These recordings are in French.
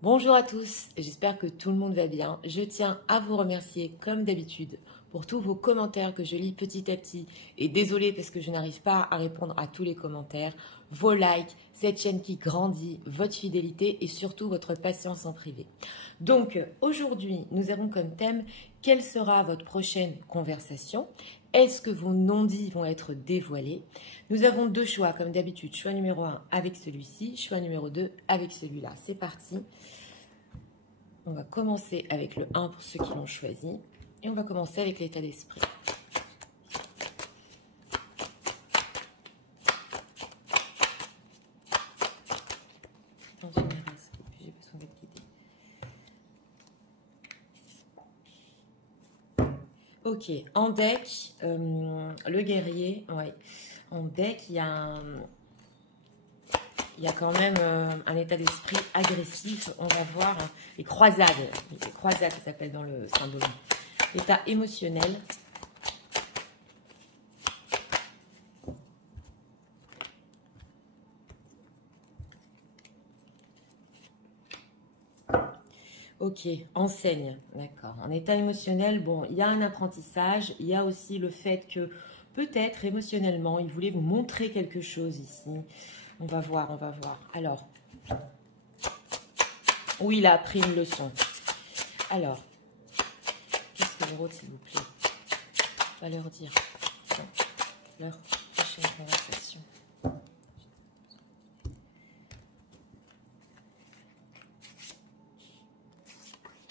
Bonjour à tous, j'espère que tout le monde va bien. Je tiens à vous remercier comme d'habitude pour tous vos commentaires que je lis petit à petit. Et désolé parce que je n'arrive pas à répondre à tous les commentaires. Vos likes, cette chaîne qui grandit, votre fidélité et surtout votre patience en privé. Donc aujourd'hui, nous avons comme thème quelle sera votre prochaine conversation. Est-ce que vos non-dits vont être dévoilés? Nous avons deux choix comme d'habitude. Choix numéro 1 avec celui-ci, choix numéro 2 avec celui-là. C'est parti. On va commencer avec le 1 pour ceux qui l'ont choisi. Et on va commencer avec l'état d'esprit. J'ai besoin d'être guidée. Ok, en deck, le guerrier, ouais. En deck, il y a quand même un état d'esprit agressif. On va voir les croisades. Les croisades, ça s'appelle dans le symbole. L'état émotionnel. Ok, enseigne, d'accord. En état émotionnel, bon, il y a un apprentissage. Il y a aussi le fait que peut-être émotionnellement, il voulait vous montrer quelque chose ici. On va voir, on va voir. Alors, oui, il a appris une leçon. Alors, qu'est-ce que l'héros, s'il vous plaît, va leur dire dans leur prochaine conversation?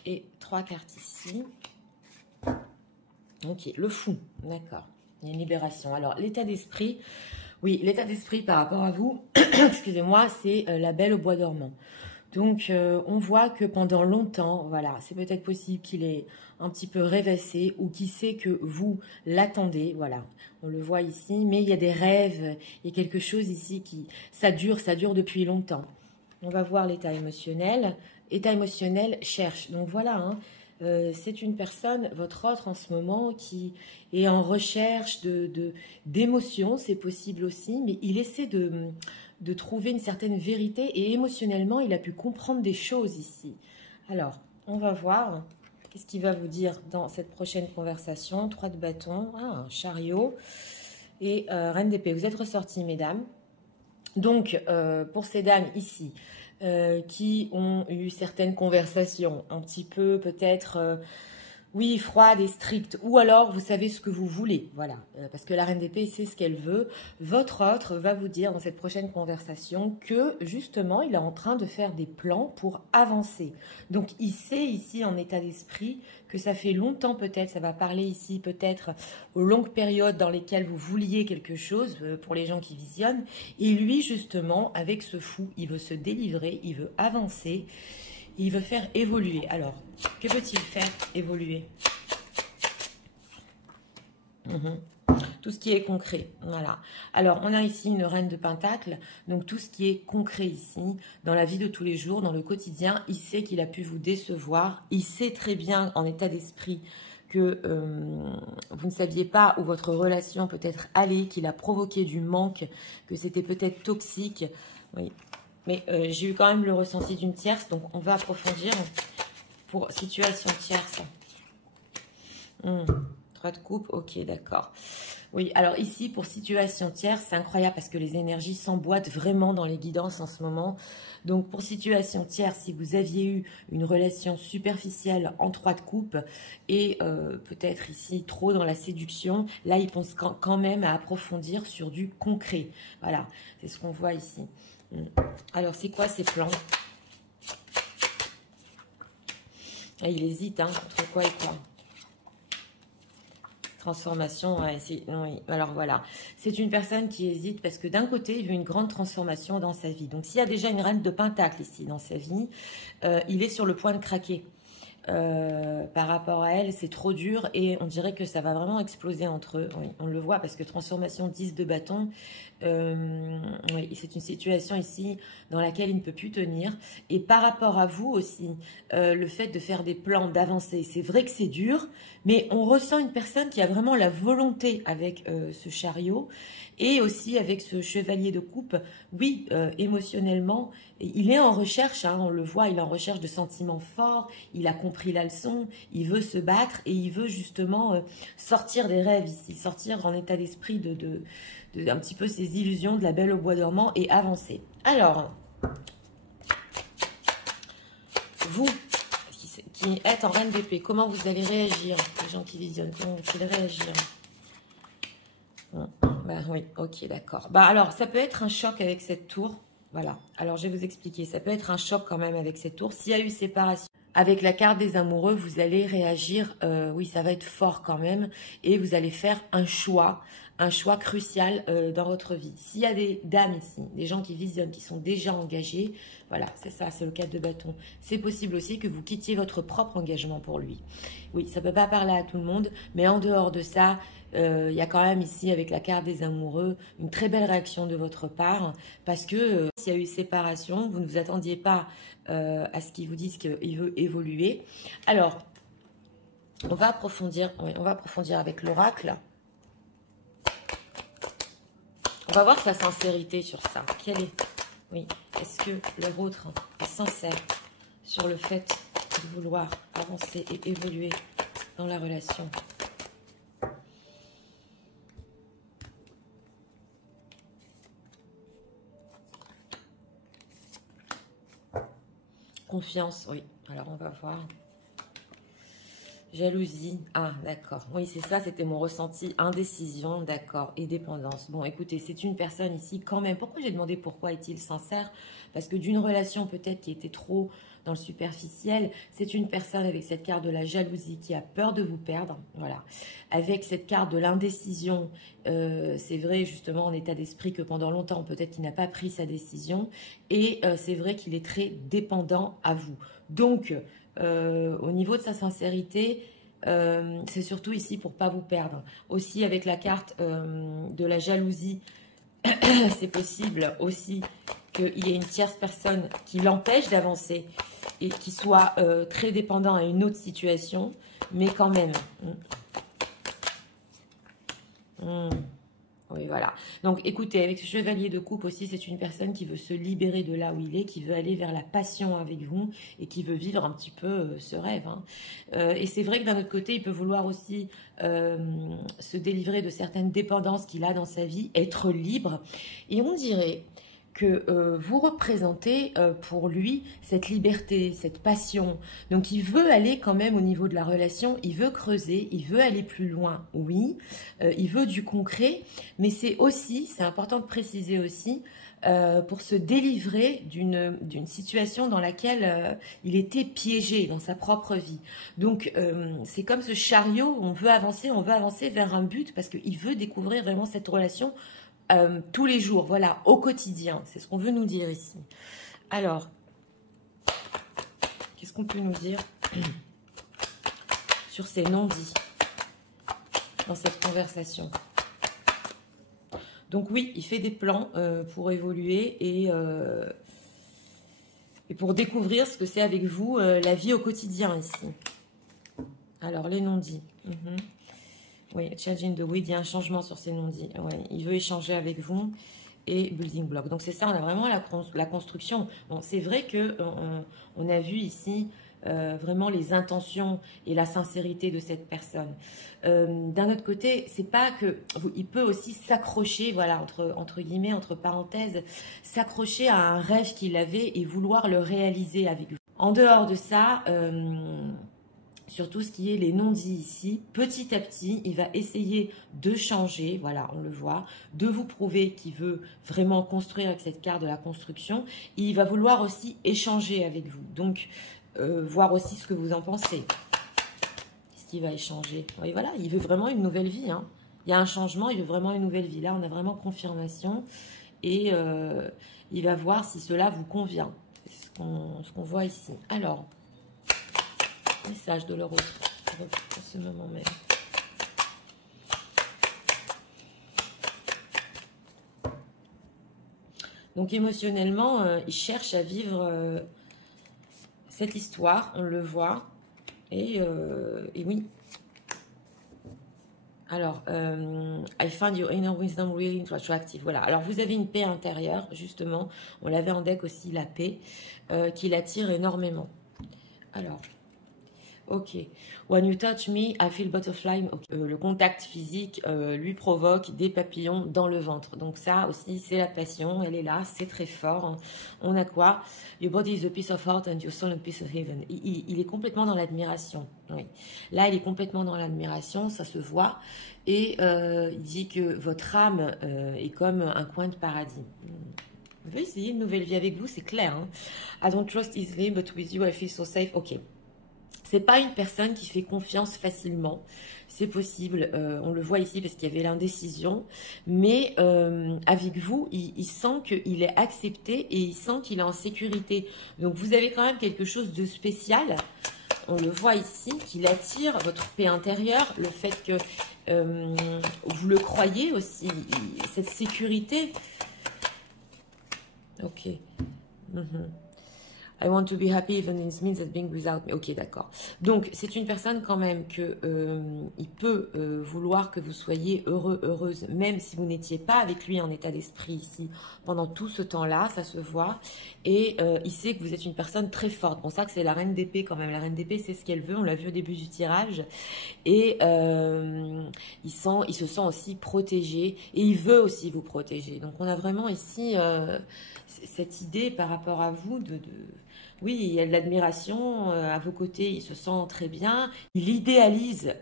Et 3 cartes ici. Ok, le fou, d'accord. Il y a une libération. Alors, l'état d'esprit, oui, l'état d'esprit par rapport à vous, excusez-moi, c'est la belle au bois dormant. Donc, on voit que pendant longtemps, voilà, c'est peut-être possible qu'il ait un petit peu rêvassé ou qu'il sait que vous l'attendez, voilà. On le voit ici, mais il y a des rêves, il y a quelque chose ici qui, ça dure depuis longtemps. On va voir l'état émotionnel. État émotionnel cherche. Donc voilà, hein, c'est une personne, votre autre en ce moment, qui est en recherche d'émotions, c'est possible aussi, mais il essaie de trouver une certaine vérité et émotionnellement, il a pu comprendre des choses ici. Alors, on va voir qu'est-ce qu'il va vous dire dans cette prochaine conversation. 3 de bâton, un chariot et reine d'épée. Vous êtes ressorties, mesdames. Donc, pour ces dames ici, qui ont eu certaines conversations, un petit peu peut-être, oui, froides et strictes, ou alors vous savez ce que vous voulez, voilà, parce que la reine d'épée sait ce qu'elle veut. Votre autre va vous dire dans cette prochaine conversation que justement, il est en train de faire des plans pour avancer. Donc, il sait ici en état d'esprit que ça fait longtemps peut-être, ça va parler ici peut-être aux longues périodes dans lesquelles vous vouliez quelque chose pour les gens qui visionnent. Et lui, justement, avec ce fou, il veut se délivrer, il veut avancer, il veut faire évoluer. Alors, que peut-il faire évoluer? Tout ce qui est concret, voilà. Alors, on a ici une reine de pentacle, donc tout ce qui est concret ici, dans la vie de tous les jours, dans le quotidien, il sait qu'il a pu vous décevoir, il sait très bien en état d'esprit que vous ne saviez pas où votre relation peut être allée, qu'il a provoqué du manque, que c'était peut-être toxique, oui. Mais j'ai eu quand même le ressenti d'une tierce, donc on va approfondir pour situation tierce. 3 de coupe, ok, d'accord. Oui, alors ici, pour situation tierce, c'est incroyable parce que les énergies s'emboîtent vraiment dans les guidances en ce moment. Donc, pour situation tierce, si vous aviez eu une relation superficielle en 3 de coupe et peut-être ici trop dans la séduction, là, il pense quand même à approfondir sur du concret. Voilà, c'est ce qu'on voit ici. Alors, c'est quoi ces plans? Ah, il hésite, hein, entre quoi et quoi? Transformation, ouais, oui. Alors voilà, c'est une personne qui hésite parce que d'un côté, il veut une grande transformation dans sa vie. Donc, s'il y a déjà une reine de pentacle ici dans sa vie, il est sur le point de craquer. Par rapport à elle, c'est trop dur et on dirait que ça va vraiment exploser entre eux. Oui, on le voit parce que transformation 10 de bâton, oui, c'est une situation ici dans laquelle il ne peut plus tenir. Et par rapport à vous aussi, le fait de faire des plans, d'avancer, c'est vrai que c'est dur, mais on ressent une personne qui a vraiment la volonté avec ce chariot et aussi avec ce chevalier de coupe. Oui, émotionnellement, il est en recherche, hein, on le voit, il est en recherche de sentiments forts, il a compris la leçon, il veut se battre et il veut justement sortir des rêves ici, sortir en état d'esprit de un petit peu ses illusions de la Belle au bois dormant et avancer. Alors, vous qui êtes en reine d'épée, comment vous allez réagir? Les gens qui visionnent, comment vont-ils réagir? Bah oui, ok, d'accord. Bah alors, ça peut être un choc avec cette tour. Voilà, alors je vais vous expliquer. Ça peut être un choc quand même avec cette tour. S'il y a eu séparation avec la carte des amoureux, vous allez réagir, oui, ça va être fort quand même. Et vous allez faire un choix crucial dans votre vie. S'il y a des dames ici, des gens qui visionnent, qui sont déjà engagés, voilà, c'est ça, c'est le 4 de bâton. C'est possible aussi que vous quittiez votre propre engagement pour lui. Oui, ça ne peut pas parler à tout le monde, mais en dehors de ça, il y a quand même ici, avec la carte des amoureux, une très belle réaction de votre part, parce que s'il y a eu séparation, vous ne vous attendiez pas à ce qu'il vous dise qu'il veut évoluer. Alors, on va approfondir, oui, on va approfondir avec l'oracle. On va voir sa sincérité sur ça. Quelle est, oui, est-ce que leur autre est sincère sur le fait de vouloir avancer et évoluer dans la relation? Confiance, oui. Alors, on va voir. Jalousie. Ah, d'accord. Oui, c'est ça, c'était mon ressenti. Indécision, d'accord. Et dépendance. Bon, écoutez, c'est une personne ici quand même. Pourquoi j'ai demandé pourquoi est-il sincère? Parce que d'une relation peut-être qui était trop dans le superficiel, c'est une personne avec cette carte de la jalousie qui a peur de vous perdre. Voilà. Avec cette carte de l'indécision, c'est vrai justement en état d'esprit que pendant longtemps, peut-être qu'il n'a pas pris sa décision. Et c'est vrai qu'il est très dépendant à vous. Donc, au niveau de sa sincérité, c'est surtout ici pour pas vous perdre. Aussi avec la carte de la jalousie, c'est possible aussi qu'il y ait une tierce personne qui l'empêche d'avancer et qui soit très dépendant à une autre situation, mais quand même. Oui, voilà. Donc, écoutez, avec ce chevalier de coupe aussi, c'est une personne qui veut se libérer de là où il est, qui veut aller vers la passion avec vous et qui veut vivre un petit peu ce rêve. Hein. Et c'est vrai que d'un autre côté, il peut vouloir aussi se délivrer de certaines dépendances qu'il a dans sa vie, être libre. Et on dirait que vous représentez pour lui cette liberté, cette passion. Donc il veut aller quand même au niveau de la relation, il veut creuser, il veut aller plus loin, oui, il veut du concret, mais c'est aussi, c'est important de préciser aussi, pour se délivrer d'une situation dans laquelle il était piégé dans sa propre vie. Donc c'est comme ce chariot, on veut avancer vers un but parce qu'il veut découvrir vraiment cette relation tous les jours, voilà, au quotidien. C'est ce qu'on veut nous dire ici. Alors, qu'est-ce qu'on peut nous dire sur ces non-dits dans cette conversation? Donc oui, il fait des plans pour évoluer et pour découvrir ce que c'est avec vous, la vie au quotidien ici. Alors, les non-dits. Oui, changing the wind, il y a un changement sur ces non-dits. Ouais, il veut échanger avec vous et building block. Donc c'est ça, on a vraiment la construction. Bon, c'est vrai que on a vu ici vraiment les intentions et la sincérité de cette personne. D'un autre côté, c'est pas que il peut aussi s'accrocher, voilà, entre guillemets, entre parenthèses, s'accrocher à un rêve qu'il avait et vouloir le réaliser avec vous. En dehors de ça. Sur tout ce qui est les non-dits ici, petit à petit, il va essayer de changer, voilà, on le voit, de vous prouver qu'il veut vraiment construire avec cette carte de la construction. Et il va vouloir aussi échanger avec vous, donc voir aussi ce que vous en pensez. Qu'est-ce qu'il va échanger? Oui, voilà, il veut vraiment une nouvelle vie. Hein. Il y a un changement, il veut vraiment une nouvelle vie. Là, on a vraiment confirmation et il va voir si cela vous convient. C'est ce qu'on voit ici. Alors, message de leur autre à ce moment même. Donc émotionnellement, il cherche à vivre cette histoire, on le voit. Et oui. Alors, I find your inner wisdom really attractive. Voilà. Alors, vous avez une paix intérieure, justement. On l'avait en deck aussi, la paix, qui l'attire énormément. Alors, ok. When you touch me, I feel butterfly. Okay. Le contact physique lui provoque des papillons dans le ventre. Donc ça aussi, c'est la passion. Elle est là, c'est très fort. On a quoi? Your body is a piece of heart and your soul a piece of heaven. Il est complètement dans l'admiration. Oui. Là, il est complètement dans l'admiration, ça se voit. Et il dit que votre âme est comme un coin de paradis. Vous pouvez essayer une nouvelle vie avec vous, c'est clair. Hein? I don't trust easily, but with you, I feel so safe. Ok. C'est pas une personne qui fait confiance facilement. C'est possible, on le voit ici parce qu'il y avait l'indécision. Mais avec vous, il sent qu'il est accepté et il sent qu'il est en sécurité. Donc vous avez quand même quelque chose de spécial. On le voit ici, qu'il attire votre paix intérieure. Le fait que vous le croyez aussi, cette sécurité. Ok. I want to be happy even it means that being without me. Ok, d'accord. Donc, c'est une personne quand même que il peut vouloir que vous soyez heureux, heureuse, même si vous n'étiez pas avec lui en état d'esprit ici pendant tout ce temps-là, ça se voit. Et il sait que vous êtes une personne très forte. Bon, ça que c'est la reine d'épée quand même. La reine d'épée, c'est ce qu'elle veut. On l'a vu au début du tirage. Et il se sent aussi protégé. Et il veut aussi vous protéger. Donc, on a vraiment ici cette idée par rapport à vous oui, il y a de l'admiration à vos côtés, il se sent très bien. Il idéalise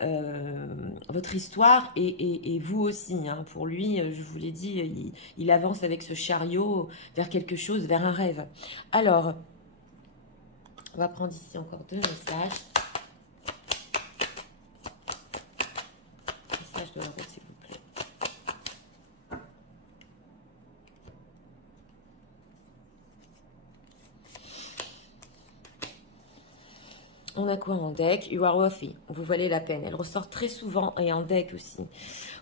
votre histoire et vous aussi. Hein. Pour lui, je vous l'ai dit, il avance avec ce chariot vers quelque chose, vers un rêve. Alors, on va prendre ici encore 2 messages. Message de la route, s'il vous plaît. On a quoi en deck? You are worthy. Vous valez la peine. Elle ressort très souvent et en deck aussi.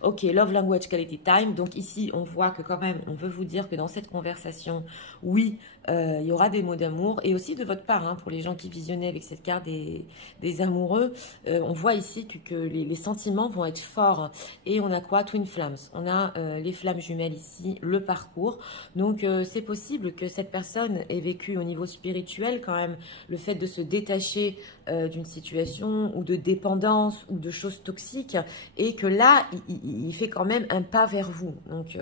Ok, love language quality time. Donc ici, on voit que quand même, on veut vous dire que dans cette conversation, oui, il y aura des mots d'amour et aussi de votre part, hein, pour les gens qui visionnaient avec cette carte des amoureux, on voit ici que les sentiments vont être forts. Et on a quoi? Twin flames. On a les flammes jumelles ici, le parcours. Donc c'est possible que cette personne ait vécu au niveau spirituel quand même le fait de se détacher d'une situation ou de dépendance ou de choses toxiques et que là, il fait quand même un pas vers vous. Donc,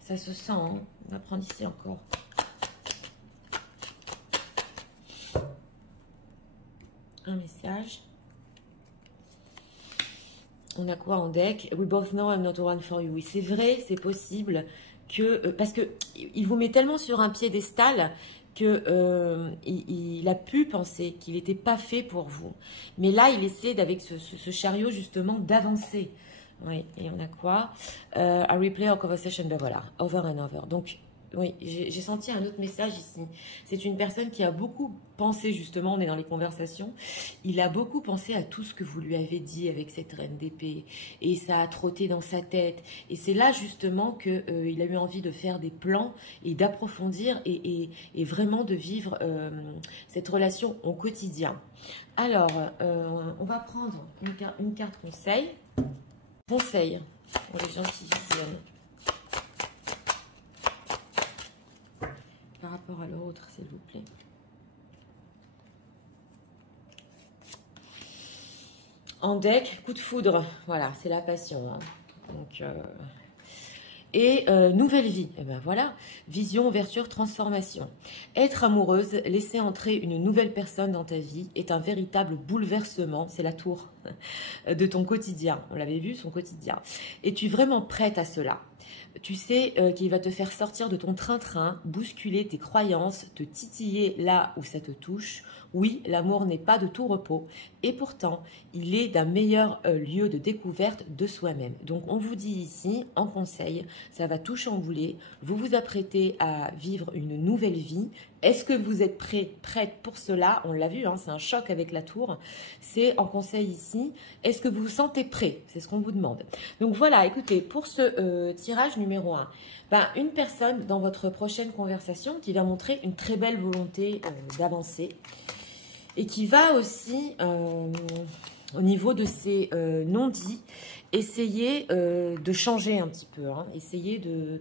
ça se sent. Hein. On va prendre ici encore. Un message. On a quoi en deck? We both know I'm not the one for you. Oui, c'est vrai, c'est possible que... parce que il vous met tellement sur un piédestal que il a pu penser qu'il n'était pas fait pour vous. Mais là, il essaie, avec ce chariot, justement, d'avancer. Oui, et on a quoi? I replay our conversation, ben voilà, over and over. Donc, oui, j'ai senti un autre message ici. C'est une personne qui a beaucoup pensé, justement, on est dans les conversations, il a beaucoup pensé à tout ce que vous lui avez dit avec cette reine d'épée. Et ça a trotté dans sa tête. Et c'est là, justement, qu'il a eu envie de faire des plans et d'approfondir et vraiment de vivre cette relation au quotidien. Alors, on va prendre une carte conseil. Conseil pour les gens qui visionnent. Par rapport à l'autre, s'il vous plaît. En deck, coup de foudre. Voilà, c'est la passion. Hein. Donc, nouvelle vie. Et ben voilà, vision, ouverture, transformation. Être amoureuse, laisser entrer une nouvelle personne dans ta vie est un véritable bouleversement. C'est la tour de ton quotidien. On l'avait vu, son quotidien. Es-tu vraiment prête à cela? Tu sais qu'il va te faire sortir de ton train-train, bousculer tes croyances, te titiller là où ça te touche. Oui, l'amour n'est pas de tout repos et pourtant, il est d'un meilleur lieu de découverte de soi-même. Donc, on vous dit ici, en conseil, ça va tout chambouler. Vous vous apprêtez à vivre une nouvelle vie. Est-ce que vous êtes prête pour cela? On l'a vu, hein, c'est un choc avec la tour. C'est en conseil ici. Est-ce que vous vous sentez prêt? C'est ce qu'on vous demande. Donc voilà, écoutez, pour ce tirage numéro 1, ben, une personne dans votre prochaine conversation qui va montrer une très belle volonté d'avancer et qui va aussi au niveau de ces non-dits, essayez de changer un petit peu, hein. Essayez de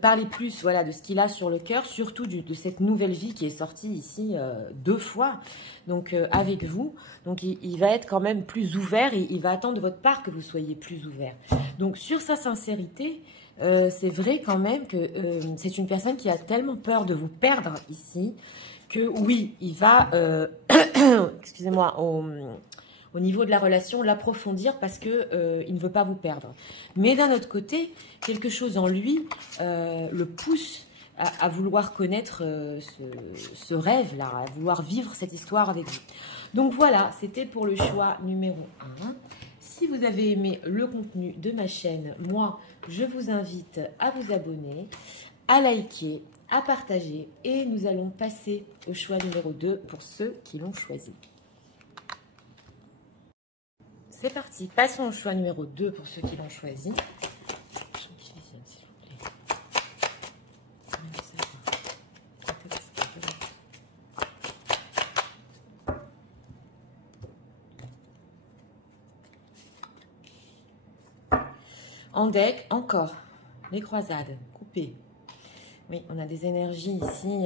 parler plus, voilà, de ce qu'il a sur le cœur, surtout de cette nouvelle vie qui est sortie ici 2 fois, donc avec vous. Donc il va être quand même plus ouvert et il va attendre de votre part que vous soyez plus ouvert. Donc sur sa sincérité, c'est vrai quand même que c'est une personne qui a tellement peur de vous perdre ici, que oui, il va, excusez-moi, au niveau de la relation, l'approfondir parce que il ne veut pas vous perdre. Mais d'un autre côté, quelque chose en lui le pousse à vouloir connaître ce rêve-là, à vouloir vivre cette histoire avec vous. Donc voilà, c'était pour le choix numéro 1. Si vous avez aimé le contenu de ma chaîne, moi, je vous invite à vous abonner, à liker, à partager et nous allons passer au choix numéro 2 pour ceux qui l'ont choisi. C'est parti, passons au choix numéro 2 pour ceux qui l'ont choisi. En deck, encore, les croisades, coupées. Oui, on a des énergies ici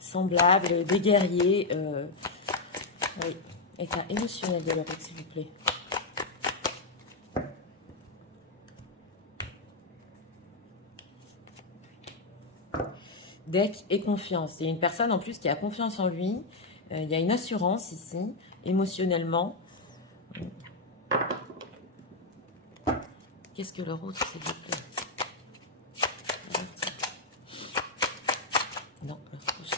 semblables, des guerriers. Oui, état émotionnel de l'autre, s'il vous plaît. Deck et confiance. C'est une personne en plus qui a confiance en lui. Il y a une assurance ici, émotionnellement. Qu'est-ce que leur autre, s'il vous plaît? Non, leur prochain.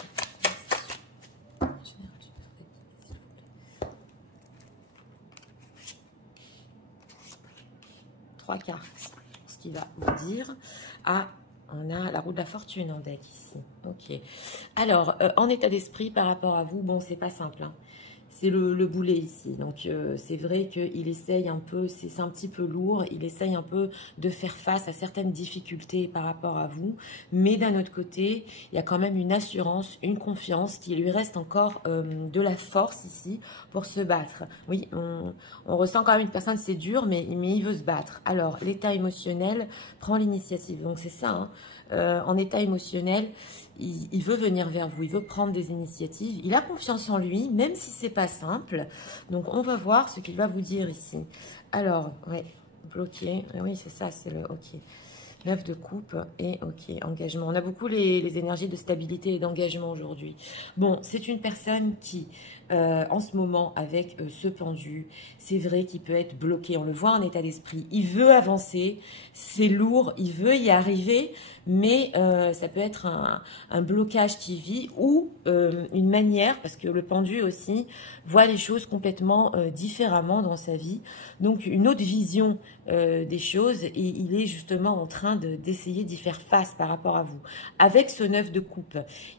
3 cartes. Ce qu'il va vous dire. Ah, on a la roue de la fortune en deck ici. Ok. Alors, en état d'esprit par rapport à vous, bon, c'est pas simple, hein. C'est le boulet ici. Donc, c'est vrai qu'il essaye un peu, c'est un petit peu lourd, il essaye un peu de faire face à certaines difficultés par rapport à vous. Mais d'un autre côté, il y a quand même une assurance, une confiance qui lui reste encore de la force ici pour se battre. Oui, on ressent quand même une personne, c'est dur, mais il veut se battre. Alors, l'état émotionnel prend l'initiative. Donc, c'est ça, hein. En état émotionnel, il veut venir vers vous, il veut prendre des initiatives, il a confiance en lui, même si c'est pas simple. Donc, on va voir ce qu'il va vous dire ici. Alors, ouais, bloqué, oui, c'est ça, c'est le ok. 9 de coupe et ok, engagement. On a beaucoup les énergies de stabilité et d'engagement aujourd'hui. Bon, c'est une personne qui, en ce moment, avec ce pendu, c'est vrai qu'il peut être bloqué. On le voit en état d'esprit. Il veut avancer, c'est lourd, il veut y arriver, mais ça peut être un blocage qui vit ou une manière, parce que le pendu aussi voit les choses complètement différemment dans sa vie. Donc, une autre vision des choses et il est justement en train d'essayer d'y faire face par rapport à vous. Avec ce 9 de coupe,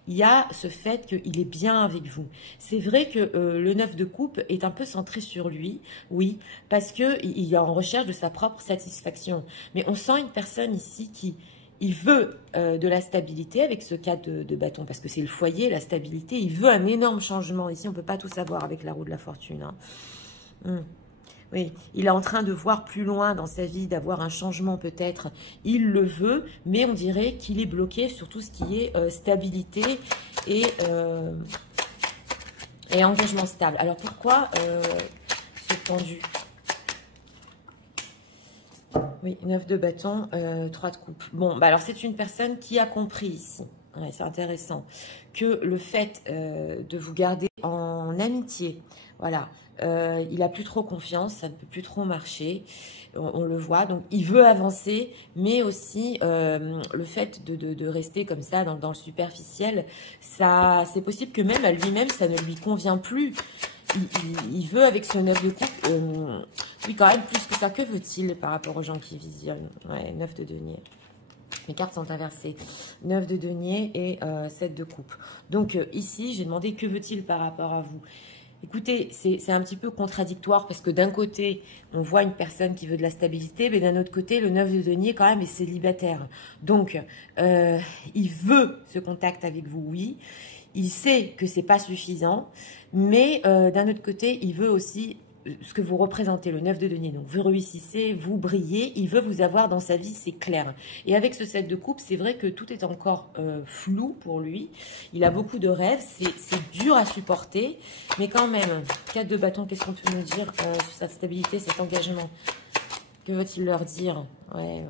il y a ce fait qu'il est bien avec vous. C'est vrai que le 9 de coupe est un peu centré sur lui, oui, parce qu'il est en recherche de sa propre satisfaction. Mais on sent une personne ici qui il veut de la stabilité avec ce 4 de bâton, parce que c'est le foyer, la stabilité. Il veut un énorme changement. Ici, on ne peut pas tout savoir avec la roue de la fortune, hein. Oui, il est en train de voir plus loin dans sa vie, d'avoir un changement peut-être. Il le veut, mais on dirait qu'il est bloqué sur tout ce qui est stabilité et engagement stable. Alors pourquoi ce pendu? Oui, 9 de bâton, 3 de coupe. Bon, bah alors c'est une personne qui a compris ici. Ouais, c'est intéressant. Que le fait de vous garder en amitié, voilà, il n'a plus trop confiance, ça ne peut plus trop marcher, on le voit. Donc, il veut avancer, mais aussi le fait de rester comme ça dans le superficiel, c'est possible que même à lui-même, ça ne lui convient plus. Il veut, avec ce 9 de coupe, oui, quand même plus que ça. Que veut-il par rapport aux gens qui visionnent? Ouais, 9 de denier. Mes cartes sont inversées. 9 de denier et 7 de coupe. Donc, ici, j'ai demandé que veut-il par rapport à vous. Écoutez, c'est un petit peu contradictoire parce que d'un côté, on voit une personne qui veut de la stabilité, mais d'un autre côté, le 9 de denier quand même est célibataire. Donc, il veut ce contact avec vous, oui. Il sait que c'est pas suffisant, mais d'un autre côté, il veut aussi ce que vous représentez, le 9 de denier. Donc, vous réussissez, vous brillez, il veut vous avoir dans sa vie, c'est clair. Et avec ce 7 de coupe, c'est vrai que tout est encore flou pour lui. Il a beaucoup de rêves, c'est dur à supporter, mais quand même, 4 de bâton, qu'est-ce qu'on peut nous dire sur sa stabilité, cet engagement? Que veut-il leur dire? Oui,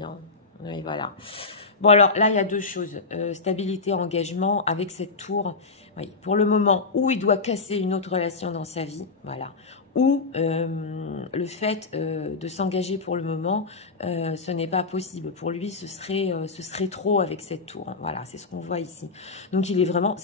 hein. Oui, voilà. Bon, alors là, il y a deux choses. Stabilité, engagement, avec cette tour. Oui, pour le moment, où il doit casser une autre relation dans sa vie, voilà. Ou le fait de s'engager pour le moment, ce n'est pas possible. Pour lui, ce serait trop avec cette tour. Hein. Voilà, c'est ce qu'on voit ici. Donc, il est vraiment,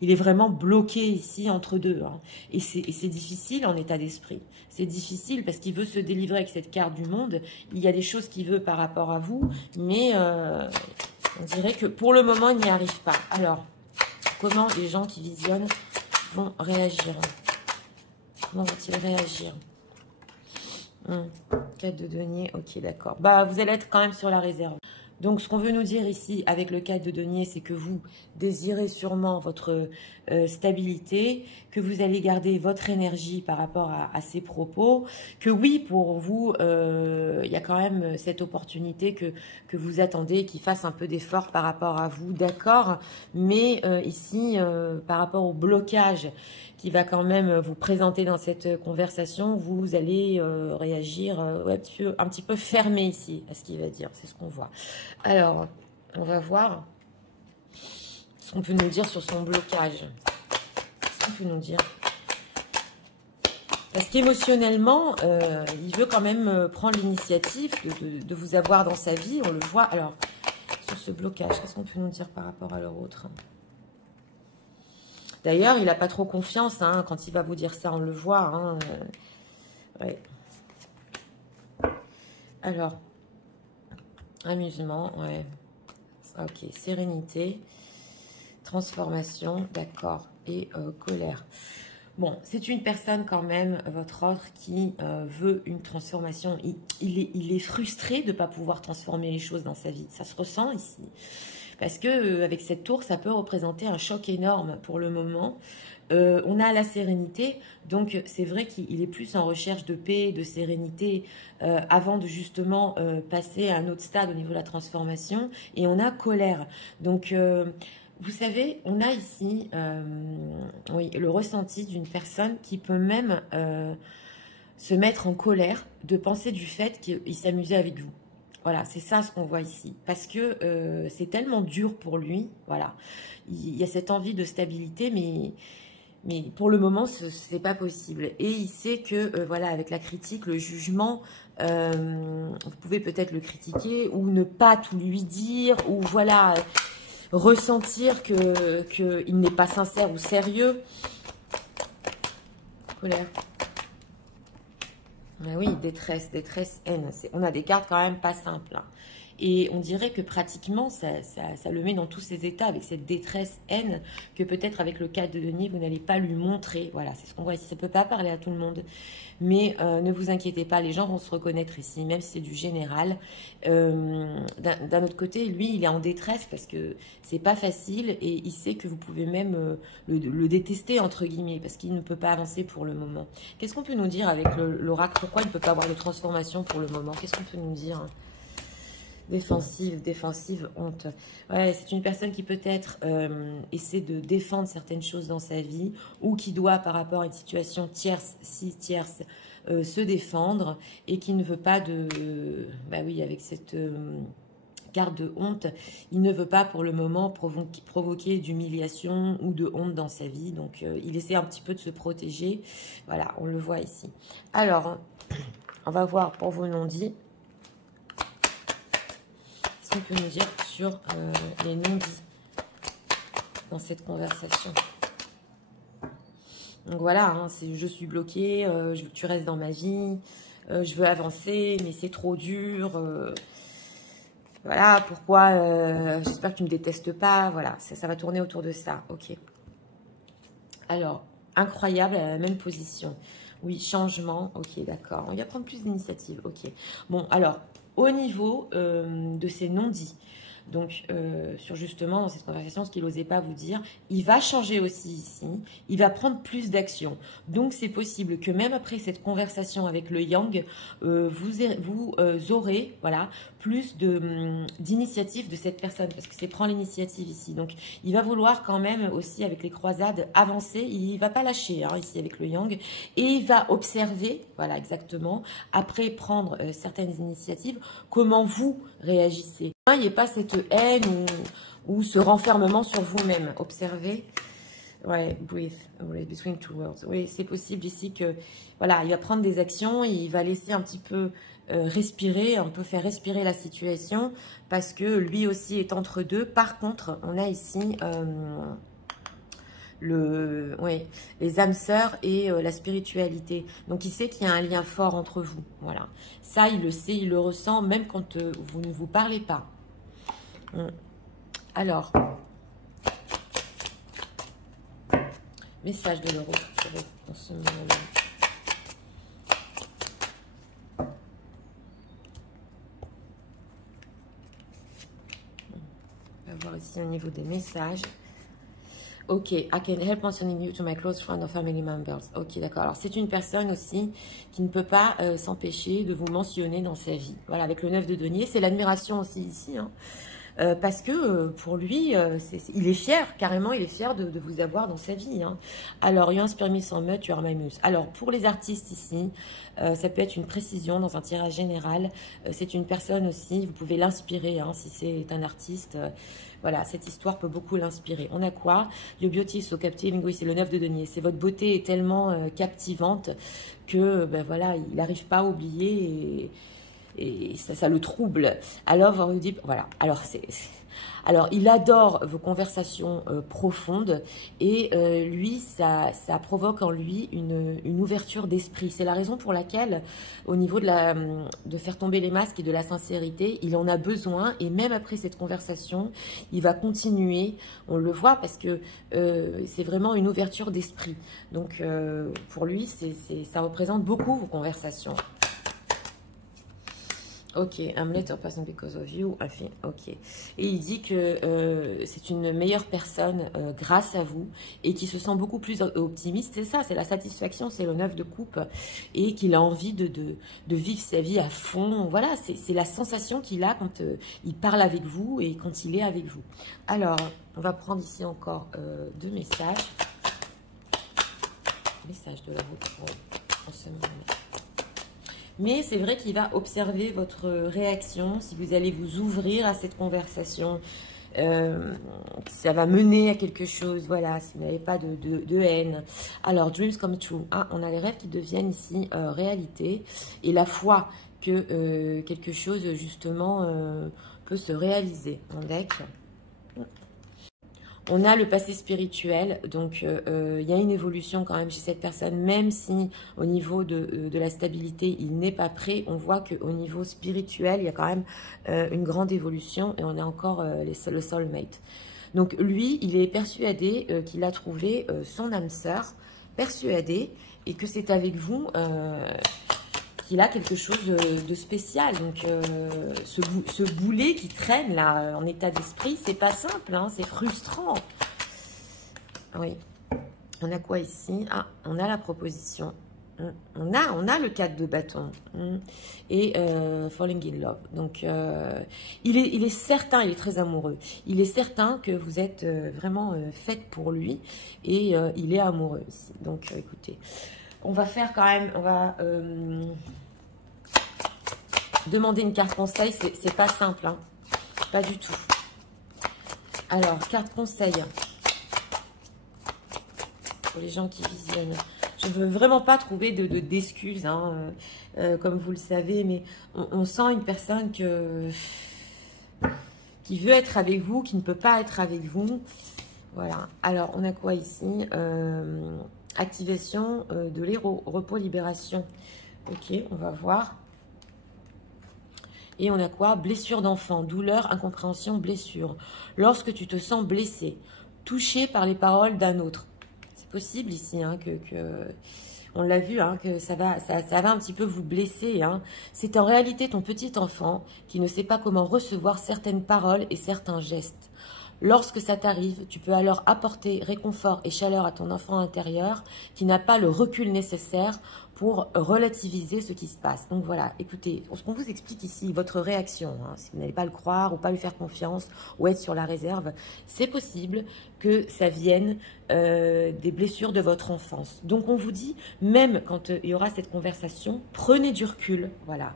il est vraiment bloqué ici entre deux. Hein. Et c'est difficile en état d'esprit. C'est difficile parce qu'il veut se délivrer avec cette carte du monde. Il y a des choses qu'il veut par rapport à vous, mais on dirait que pour le moment, il n'y arrive pas. Alors, comment les gens qui visionnent vont réagir? Comment vont-ils réagir? 4 de denier, ok, d'accord. Bah, vous allez être quand même sur la réserve. Donc, ce qu'on veut nous dire ici avec le 4 de denier, c'est que vous désirez sûrement votre stabilité, que vous allez garder votre énergie par rapport à ces propos, que oui, pour vous, il y a quand même cette opportunité que vous attendez, qu'il fasse un peu d'effort par rapport à vous, d'accord, mais ici, par rapport au blocage qui va quand même vous présenter dans cette conversation, vous allez réagir un petit peu fermé ici à ce qu'il va dire, c'est ce qu'on voit. Alors, on va voir ce qu'on peut nous dire sur son blocage. Qu'est-ce qu'on peut nous dire? Parce qu'émotionnellement, il veut quand même prendre l'initiative de vous avoir dans sa vie, on le voit. Alors, sur ce blocage, qu'est-ce qu'on peut nous dire par rapport à leur autre? D'ailleurs, il n'a pas trop confiance hein, quand il va vous dire ça, on le voit. Hein, ouais. Alors, amusement, ouais. Ok, sérénité, transformation, d'accord, et colère. Bon, c'est une personne quand même, votre autre, qui veut une transformation. Il est frustré de ne pas pouvoir transformer les choses dans sa vie. Ça se ressent ici. Parce que avec cette tour, ça peut représenter un choc énorme pour le moment. On a la sérénité, donc c'est vrai qu'il est plus en recherche de paix, de sérénité, avant de justement passer à un autre stade au niveau de la transformation. Et on a colère. Donc, vous savez, on a ici oui, le ressenti d'une personne qui peut même se mettre en colère de penser du fait qu'il s'amusait avec vous. Voilà, c'est ça ce qu'on voit ici. Parce que c'est tellement dur pour lui. Voilà, il y a cette envie de stabilité, mais pour le moment, ce n'est pas possible. Et il sait que, voilà, avec la critique, le jugement, vous pouvez peut-être le critiquer ou ne pas tout lui dire, ou voilà, ressentir qu'il n'est pas sincère ou sérieux. Colère. Ah oui, détresse, haine. On a des cartes quand même pas simples. Hein. Et on dirait que pratiquement, ça le met dans tous ces états avec cette détresse, haine, que peut-être avec le 4 de denier, vous n'allez pas lui montrer. Voilà, c'est ce qu'on voit ici. Ça ne peut pas parler à tout le monde. Mais ne vous inquiétez pas, les gens vont se reconnaître ici, même si c'est du général. D'un autre côté, lui, il est en détresse parce que c'est pas facile et il sait que vous pouvez même le détester, entre guillemets, parce qu'il ne peut pas avancer pour le moment. Qu'est-ce qu'on peut nous dire avec l'oracle? Pourquoi il ne peut pas avoir de transformation pour le moment? Qu'est-ce qu'on peut nous dire? Défensive, honte. Ouais, c'est une personne qui peut-être essaie de défendre certaines choses dans sa vie ou qui doit, par rapport à une situation tierce, se défendre et qui ne veut pas de... bah oui, avec cette carte de honte, il ne veut pas pour le moment provoquer d'humiliation ou de honte dans sa vie. Donc, il essaie un petit peu de se protéger. Voilà, on le voit ici. Alors, on va voir pour vos non-dits. Qu'est-ce qu'on peut nous dire sur les non-dits dans cette conversation? Donc voilà, hein, je suis bloquée, je veux que tu restes dans ma vie, je veux avancer, mais c'est trop dur. Voilà, pourquoi, j'espère que tu ne me détestes pas. Voilà, ça va tourner autour de ça. Ok. Alors, incroyable à la même position. Oui, changement, ok, d'accord. On va prendre plus d'initiative, ok. Bon, alors, au niveau de ces non-dits, donc sur justement dans cette conversation, ce qu'il n'osait pas vous dire, il va changer aussi ici, il va prendre plus d'action. Donc c'est possible que même après cette conversation avec le Yang, vous aurez voilà, plus d'initiative de cette personne, parce que c'est prendre l'initiative ici. Donc il va vouloir quand même aussi avec les croisades avancer, il ne va pas lâcher hein, ici avec le Yang, et il va observer, voilà exactement, après prendre certaines initiatives, comment vous réagissez. Il n'y ait pas cette haine ou ce renfermement sur vous-même. Observez. Ouais, breathe between two worlds. Oui, c'est possible ici que, voilà, il va prendre des actions, il va laisser un petit peu respirer, un peu faire respirer la situation, parce que lui aussi est entre deux. Par contre, on a ici les âmes sœurs et la spiritualité. Donc, il sait qu'il y a un lien fort entre vous. Voilà. Ça, il le sait, il le ressent, même quand vous ne vous parlez pas. Alors, message de l'euro dans ce moment-là. On va voir ici au niveau des messages. Ok, I can help mentioning you to my close friends or family members. Ok, d'accord. Alors, c'est une personne aussi qui ne peut pas s'empêcher de vous mentionner dans sa vie. Voilà, avec le 9 de denier, c'est l'admiration aussi ici, hein. Parce que pour lui, il est fier, carrément, il est fier de vous avoir dans sa vie. Hein. Alors, you inspire me so much, you are my muse. Alors, pour les artistes ici, ça peut être une précision dans un tirage général. C'est une personne aussi, vous pouvez l'inspirer hein, si c'est un artiste. Voilà, cette histoire peut beaucoup l'inspirer. On a quoi? Your beauty is so captivating. Oui, c'est le 9 de denier. C'est votre beauté est tellement captivante que, ben voilà, il n'arrive pas à oublier et ça le trouble. Alors, on vous dit, voilà. Alors, il adore vos conversations profondes et lui, ça provoque en lui une ouverture d'esprit. C'est la raison pour laquelle, au niveau de faire tomber les masques et de la sincérité, il en a besoin et même après cette conversation, il va continuer. On le voit parce que c'est vraiment une ouverture d'esprit. Donc, pour lui, ça représente beaucoup vos conversations. Ok, I'm later person because of you. Ok. Et il dit que c'est une meilleure personne grâce à vous et qui se sent beaucoup plus optimiste. C'est ça, c'est la satisfaction, c'est le 9 de coupe et qu'il a envie de vivre sa vie à fond. Voilà, c'est la sensation qu'il a quand il parle avec vous et quand il est avec vous. Alors, on va prendre ici encore 2 messages. Message de la route en ce moment. Mais c'est vrai qu'il va observer votre réaction, si vous allez vous ouvrir à cette conversation. Ça va mener à quelque chose, voilà, s'il n'y avait pas de haine. Alors, dreams come true. Ah, on a les rêves qui deviennent ici réalité. Et la foi que quelque chose, justement, peut se réaliser. En deck. On a le passé spirituel, donc il y a une évolution quand même chez cette personne, même si au niveau de la stabilité, il n'est pas prêt. On voit qu'au niveau spirituel, il y a quand même une grande évolution et on a encore le soulmate. Donc lui, il est persuadé qu'il a trouvé son âme sœur, persuadé, et que c'est avec vous qu'il a quelque chose de spécial. Donc ce boulet qui traîne là en état d'esprit, c'est pas simple, hein, c'est frustrant. Oui. On a quoi ici? Ah, on a la proposition. On a le 4 de bâton. Et falling in love. Donc il est certain, il est très amoureux. Il est certain que vous êtes vraiment faite pour lui et il est amoureux ici. Donc écoutez, on va faire quand même, on va demander une carte conseil, c'est pas simple, hein. Pas du tout. Alors, carte conseil. Pour les gens qui visionnent. Je ne veux vraiment pas trouver d'excuses, hein, comme vous le savez, mais on sent une personne qui veut être avec vous, qui ne peut pas être avec vous. Voilà. Alors, on a quoi ici? Activation de l'héros, repos, libération. Ok, on va voir. Et on a quoi? Blessure d'enfant, douleur, incompréhension, blessure. Lorsque tu te sens blessé, touché par les paroles d'un autre. C'est possible ici, hein, on l'a vu, hein, que ça va un petit peu vous blesser. Hein. C'est en réalité ton petit enfant qui ne sait pas comment recevoir certaines paroles et certains gestes. Lorsque ça t'arrive, tu peux alors apporter réconfort et chaleur à ton enfant intérieur qui n'a pas le recul nécessaire pour relativiser ce qui se passe. Donc voilà, écoutez, ce qu'on vous explique ici, votre réaction, hein, si vous n'allez pas le croire ou pas lui faire confiance ou être sur la réserve, c'est possible que ça vienne des blessures de votre enfance. Donc on vous dit, même quand il y aura cette conversation, prenez du recul, voilà,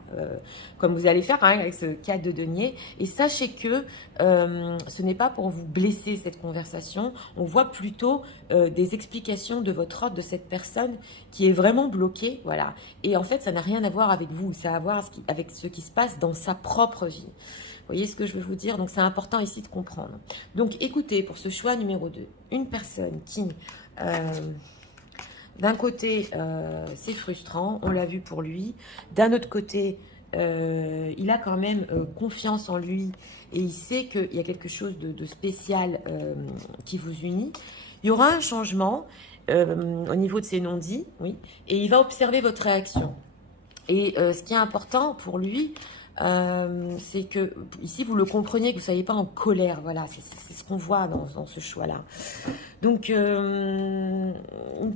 comme vous allez faire hein, avec ce cas de denier, et sachez que ce n'est pas pour vous blesser cette conversation, on voit plutôt des explications de votre ordre, de cette personne qui est vraiment bloquée, voilà. Et en fait, ça n'a rien à voir avec vous, ça a à voir avec ce qui se passe dans sa propre vie. Vous voyez ce que je veux vous dire? Donc, c'est important ici de comprendre. Donc, écoutez, pour ce choix numéro 2, une personne qui, d'un côté, c'est frustrant, on l'a vu pour lui. D'un autre côté, il a quand même confiance en lui et il sait qu'il y a quelque chose de spécial qui vous unit. Il y aura un changement au niveau de ses non-dits, oui, et il va observer votre réaction. Et ce qui est important pour lui, c'est que ici vous le compreniez, que vous ne soyez pas en colère, voilà, c'est ce qu'on voit dans ce choix-là. Donc une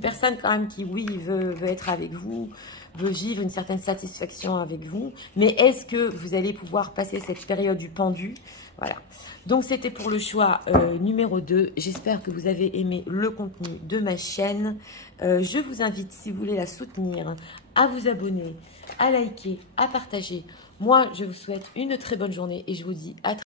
personne quand même qui, oui, veut être avec vous, veut vivre une certaine satisfaction avec vous, mais est-ce que vous allez pouvoir passer cette période du pendu? Voilà. Donc c'était pour le choix numéro 2. J'espère que vous avez aimé le contenu de ma chaîne. Je vous invite, si vous voulez la soutenir, à vous abonner, à liker, à partager. Moi, je vous souhaite une très bonne journée et je vous dis à très bientôt.